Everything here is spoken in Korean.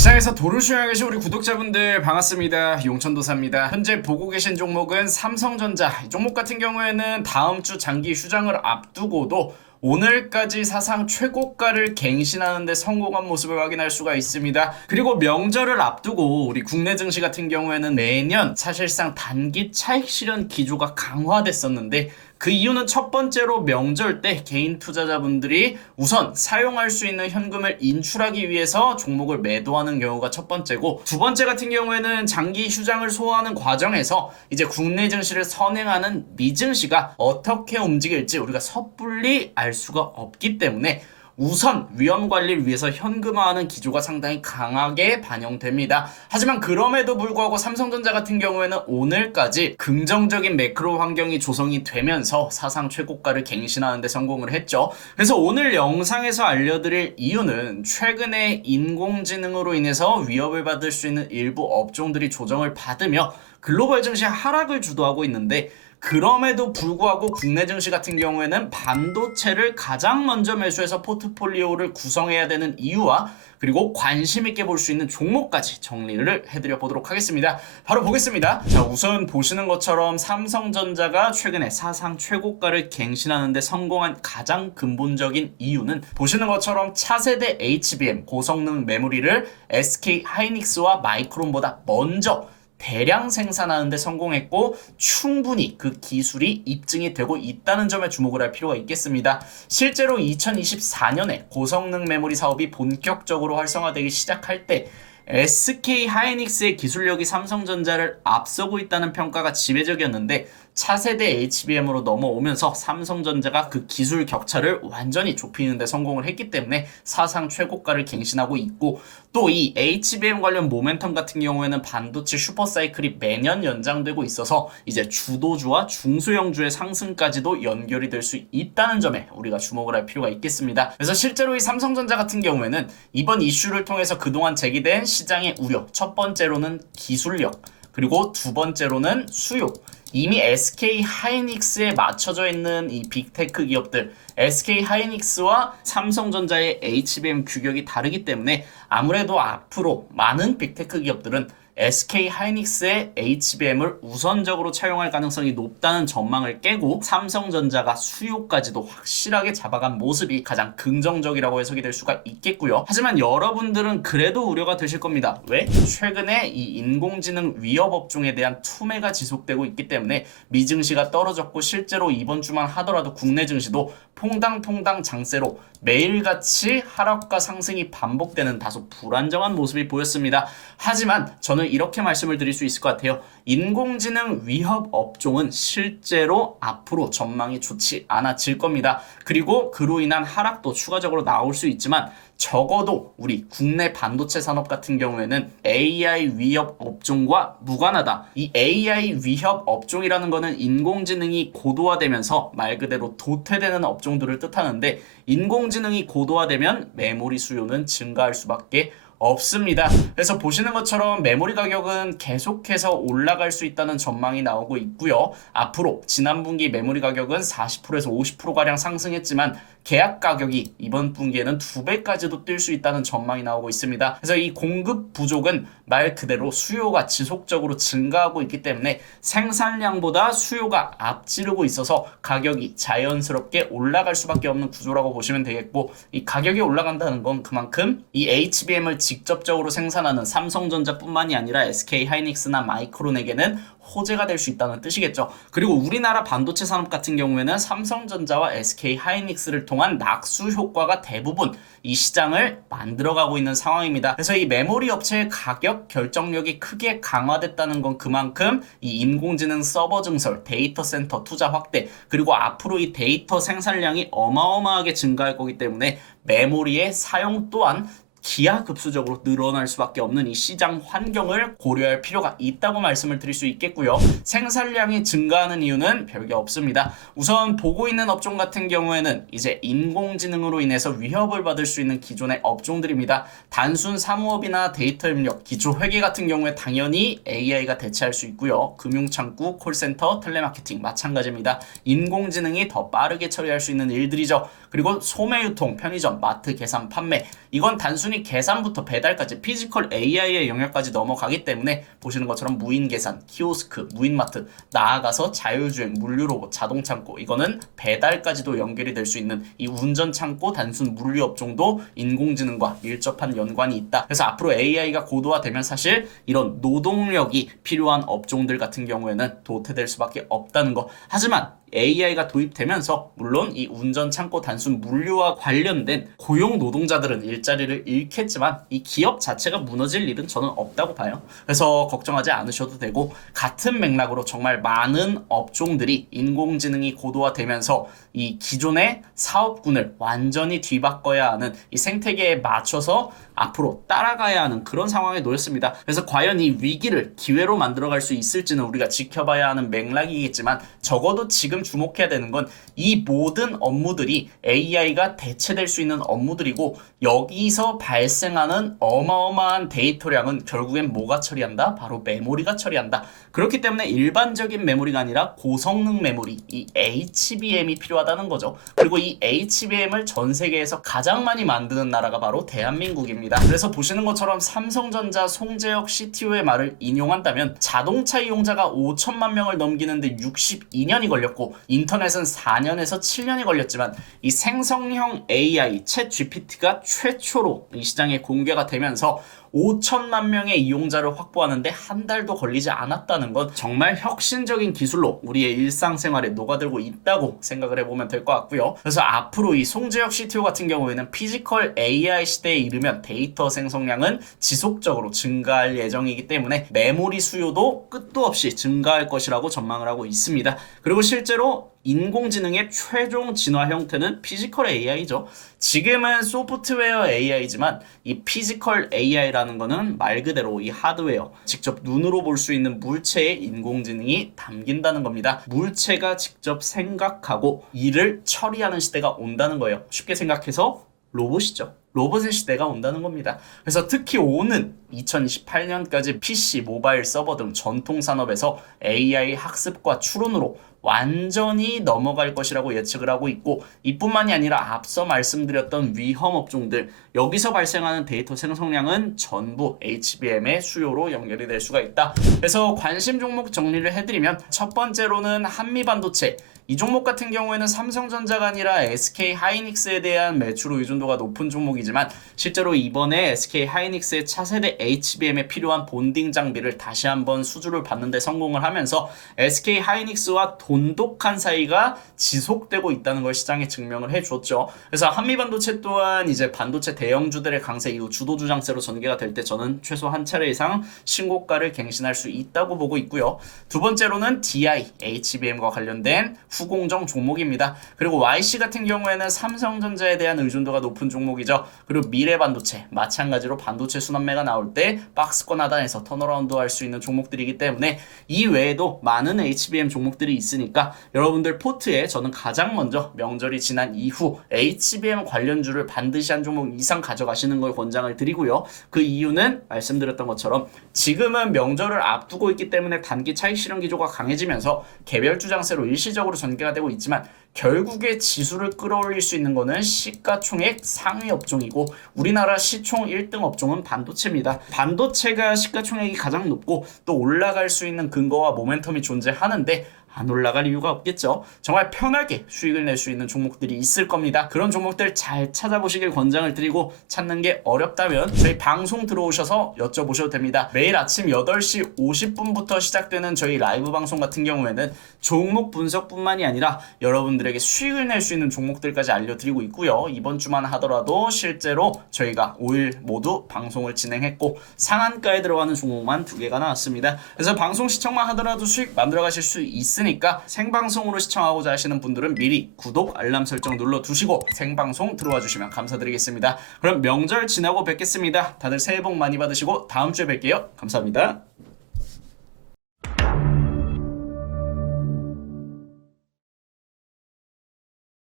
시장에서 도를 수행하고 계신 우리 구독자분들 반갑습니다. 용천도사입니다. 현재 보고 계신 종목은 삼성전자. 이 종목 같은 경우에는 다음 주 장기 휴장을 앞두고도 오늘까지 사상 최고가를 갱신하는 데 성공한 모습을 확인할 수가 있습니다. 그리고 명절을 앞두고 우리 국내 증시 같은 경우에는 매년 사실상 단기 차익 실현 기조가 강화됐었는데 그 이유는 첫 번째로 명절 때 개인 투자자분들이 우선 사용할 수 있는 현금을 인출하기 위해서 종목을 매도하는 경우가 첫 번째고, 두 번째 같은 경우에는 장기 휴장을 소화하는 과정에서 이제 국내 증시를 선행하는 미증시가 어떻게 움직일지 우리가 섣불리 알 수가 없기 때문에 우선 위험 관리를 위해서 현금화하는 기조가 상당히 강하게 반영됩니다. 하지만 그럼에도 불구하고 삼성전자 같은 경우에는 오늘까지 긍정적인 매크로 환경이 조성이 되면서 사상 최고가를 갱신하는 데 성공을 했죠. 그래서 오늘 영상에서 알려드릴 이유는 최근에 인공지능으로 인해서 위협을 받을 수 있는 일부 업종들이 조정을 받으며 글로벌 증시 하락을 주도하고 있는데, 그럼에도 불구하고 국내 증시 같은 경우에는 반도체를 가장 먼저 매수해서 포트폴리오를 구성해야 되는 이유와 그리고 관심 있게 볼 수 있는 종목까지 정리를 해드려 보도록 하겠습니다. 바로 보겠습니다. 자, 우선 보시는 것처럼 삼성전자가 최근에 사상 최고가를 갱신하는 데 성공한 가장 근본적인 이유는 보시는 것처럼 차세대 HBM 고성능 메모리를 SK 하이닉스와 마이크론보다 먼저 대량 생산하는 데 성공했고, 충분히 그 기술이 입증이 되고 있다는 점에 주목을 할 필요가 있겠습니다. 실제로 2024년에 고성능 메모리 사업이 본격적으로 활성화되기 시작할 때 SK 하이닉스의 기술력이 삼성전자를 앞서고 있다는 평가가 지배적이었는데, 차세대 HBM으로 넘어오면서 삼성전자가 그 기술 격차를 완전히 좁히는 데 성공을 했기 때문에 사상 최고가를 갱신하고 있고, 또 이 HBM 관련 모멘텀 같은 경우에는 반도체 슈퍼사이클이 매년 연장되고 있어서 이제 주도주와 중소형주의 상승까지도 연결이 될 수 있다는 점에 우리가 주목을 할 필요가 있겠습니다. 그래서 실제로 이 삼성전자 같은 경우에는 이번 이슈를 통해서 그동안 제기된 시장의 우려, 첫 번째로는 기술력, 그리고 두 번째로는 수요, 이미 SK 하이닉스에 맞춰져 있는 이 빅테크 기업들, SK 하이닉스와 삼성전자의 HBM 규격이 다르기 때문에 아무래도 앞으로 많은 빅테크 기업들은 SK 하이닉스의 HBM을 우선적으로 차용할 가능성이 높다는 전망을 깨고 삼성전자가 수요까지도 확실하게 잡아간 모습이 가장 긍정적이라고 해석이 될 수가 있겠고요. 하지만 여러분들은 그래도 우려가 되실 겁니다. 왜? 최근에 이 인공지능 위협 업종에 대한 투매가 지속되고 있기 때문에 미증시가 떨어졌고, 실제로 이번 주만 하더라도 국내 증시도 퐁당퐁당 장세로 매일같이 하락과 상승이 반복되는 다소 불안정한 모습이 보였습니다. 하지만 저는 이렇게 말씀을 드릴 수 있을 것 같아요. 인공지능 위협 업종은 실제로 앞으로 전망이 좋지 않아질 겁니다. 그리고 그로 인한 하락도 추가적으로 나올 수 있지만, 적어도 우리 국내 반도체 산업 같은 경우에는 AI 위협 업종과 무관하다. 이 AI 위협 업종이라는 거는 인공지능이 고도화되면서 말 그대로 도태되는 업종들을 뜻하는데, 인공지능이 고도화되면 메모리 수요는 증가할 수밖에 없습니다. 그래서 보시는 것처럼 메모리 가격은 계속해서 올라갈 수 있다는 전망이 나오고 있고요. 앞으로 지난 분기 메모리 가격은 40%에서 50%가량 상승했지만 계약 가격이 이번 분기에는 2배까지도 뛸 수 있다는 전망이 나오고 있습니다. 그래서 이 공급 부족은 말 그대로 수요가 지속적으로 증가하고 있기 때문에 생산량보다 수요가 앞지르고 있어서 가격이 자연스럽게 올라갈 수밖에 없는 구조라고 보시면 되겠고, 이 가격이 올라간다는 건 그만큼 이 HBM을 직접적으로 생산하는 삼성전자뿐만이 아니라 SK 하이닉스나 마이크론에게는 호재가 될 수 있다는 뜻이겠죠. 그리고 우리나라 반도체 산업 같은 경우에는 삼성전자와 SK 하이닉스를 통한 낙수 효과가 대부분 이 시장을 만들어가고 있는 상황입니다. 그래서 이 메모리 업체의 가격 결정력이 크게 강화됐다는 건 그만큼 이 인공지능 서버 증설, 데이터 센터 투자 확대, 그리고 앞으로 이 데이터 생산량이 어마어마하게 증가할 거기 때문에 메모리의 사용 또한 기하급수적으로 늘어날 수밖에 없는 이 시장 환경을 고려할 필요가 있다고 말씀을 드릴 수 있겠고요. 생산량이 증가하는 이유는 별게 없습니다. 우선 보고 있는 업종 같은 경우에는 이제 인공지능으로 인해서 위협을 받을 수 있는 기존의 업종들입니다. 단순 사무업이나 데이터 입력, 기초 회계 같은 경우에 당연히 AI가 대체할 수 있고요. 금융창구, 콜센터, 텔레마케팅 마찬가지입니다. 인공지능이 더 빠르게 처리할 수 있는 일들이죠. 그리고 소매유통, 편의점, 마트, 계산, 판매. 이건 단순히 계산부터 배달까지 피지컬 AI의 영역까지 넘어가기 때문에 보시는 것처럼 무인 계산, 키오스크, 무인마트, 나아가서 자율주행, 물류로봇, 자동창고, 이거는 배달까지도 연결이 될 수 있는 이 운전창고 단순 물류업종도 인공지능과 밀접한 연관이 있다. 그래서 앞으로 AI가 고도화되면 사실 이런 노동력이 필요한 업종들 같은 경우에는 도태될 수밖에 없다는 거. 하지만 AI가 도입되면서 물론 이 운전 창고 단순 물류와 관련된 고용 노동자들은 일자리를 잃겠지만 이 기업 자체가 무너질 일은 저는 없다고 봐요. 그래서 걱정하지 않으셔도 되고, 같은 맥락으로 정말 많은 업종들이 인공지능이 고도화되면서 이 기존의 사업군을 완전히 뒤바꿔야 하는 이 생태계에 맞춰서 앞으로 따라가야 하는 그런 상황에 놓였습니다. 그래서 과연 이 위기를 기회로 만들어갈 수 있을지는 우리가 지켜봐야 하는 맥락이겠지만, 적어도 지금 주목해야 되는 건 이 모든 업무들이 AI가 대체될 수 있는 업무들이고, 여기서 발생하는 어마어마한 데이터량은 결국엔 뭐가 처리한다? 바로 메모리가 처리한다. 그렇기 때문에 일반적인 메모리가 아니라 고성능 메모리, 이 HBM이 필요하다는 거죠. 그리고 이 HBM을 전 세계에서 가장 많이 만드는 나라가 바로 대한민국입니다. 그래서 보시는 것처럼 삼성전자 송재혁 CTO의 말을 인용한다면, 자동차 이용자가 5천만 명을 넘기는데 62년이 걸렸고 인터넷은 4년에서 7년이 걸렸지만, 이 생성형 AI 챗 GPT가 최초로 이 시장에 공개가 되면서 5천만 명의 이용자를 확보하는데 한 달도 걸리지 않았다는 건 정말 혁신적인 기술로 우리의 일상생활에 녹아들고 있다고 생각을 해보면 될 것 같고요. 그래서 앞으로 이 송재혁 CTO 같은 경우에는 피지컬 AI 시대에 이르면 데이터 생성량은 지속적으로 증가할 예정이기 때문에 메모리 수요도 끝도 없이 증가할 것이라고 전망을 하고 있습니다. 그리고 실제로 인공지능의 최종 진화 형태는 피지컬 AI죠. 지금은 소프트웨어 AI지만 이 피지컬 AI라는 거는 말 그대로 이 하드웨어, 직접 눈으로 볼 수 있는 물체에 인공지능이 담긴다는 겁니다. 물체가 직접 생각하고 일을 처리하는 시대가 온다는 거예요. 쉽게 생각해서 로봇이죠. 로봇의 시대가 온다는 겁니다. 그래서 특히 오는 2028년까지 PC, 모바일 서버 등 전통 산업에서 AI 학습과 추론으로 완전히 넘어갈 것이라고 예측을 하고 있고, 이뿐만이 아니라 앞서 말씀드렸던 위험 업종들, 여기서 발생하는 데이터 생성량은 전부 HBM의 수요로 연결이 될 수가 있다. 그래서 관심 종목 정리를 해드리면, 첫 번째로는 한미반도체. 이 종목 같은 경우에는 삼성전자가 아니라 SK하이닉스에 대한 매출 의존도가 높은 종목이지만, 실제로 이번에 SK하이닉스의 차세대 HBM에 필요한 본딩 장비를 다시 한번 수주를 받는 데 성공을 하면서 SK하이닉스와 돈독한 사이가 지속되고 있다는 걸 시장에 증명을 해줬죠. 그래서 한미반도체 또한 이제 반도체 대형주들의 강세 이후 주도주 장세로 전개가 될 때 저는 최소 한 차례 이상 신고가를 갱신할 수 있다고 보고 있고요. 두 번째로는 DI, HBM과 관련된 후공정 종목입니다. 그리고 YC 같은 경우에는 삼성전자에 대한 의존도가 높은 종목이죠. 그리고 미래반도체, 마찬가지로 반도체 순환매가 나올 때 박스권 하단에서 턴어라운드 할 수 있는 종목들이기 때문에 이 외에도 많은 HBM 종목들이 있으니까 여러분들 포트에 저는 가장 먼저 명절이 지난 이후 HBM 관련주를 반드시 한 종목 이상 가져가시는 걸 권장을 드리고요. 그 이유는 말씀드렸던 것처럼 지금은 명절을 앞두고 있기 때문에 단기 차익 실현 기조가 강해지면서 개별주 장세로 일시적으로 전개가 되고 있지만, 결국에 지수를 끌어올릴 수 있는 거는 시가총액 상위 업종이고, 우리나라 시총 1등 업종은 반도체입니다. 반도체가 시가총액이 가장 높고 또 올라갈 수 있는 근거와 모멘텀이 존재하는데 안 올라갈 이유가 없겠죠. 정말 편하게 수익을 낼 수 있는 종목들이 있을 겁니다. 그런 종목들 잘 찾아보시길 권장을 드리고, 찾는 게 어렵다면 저희 방송 들어오셔서 여쭤보셔도 됩니다. 매일 아침 8시 50분부터 시작되는 저희 라이브 방송 같은 경우에는 종목 분석뿐만이 아니라 여러분들에게 수익을 낼 수 있는 종목들까지 알려드리고 있고요. 이번 주만 하더라도 실제로 저희가 5일 모두 방송을 진행했고 상한가에 들어가는 종목만 2개가 나왔습니다. 그래서 방송 시청만 하더라도 수익 만들어 가실 수 있으니까 생방송으로 시청하고자 하시는 분들은 미리 구독, 알람 설정 눌러두시고 생방송 들어와 주시면 감사드리겠습니다. 그럼 명절 지나고 뵙겠습니다. 다들 새해 복 많이 받으시고 다음 주에 뵐게요. 감사합니다.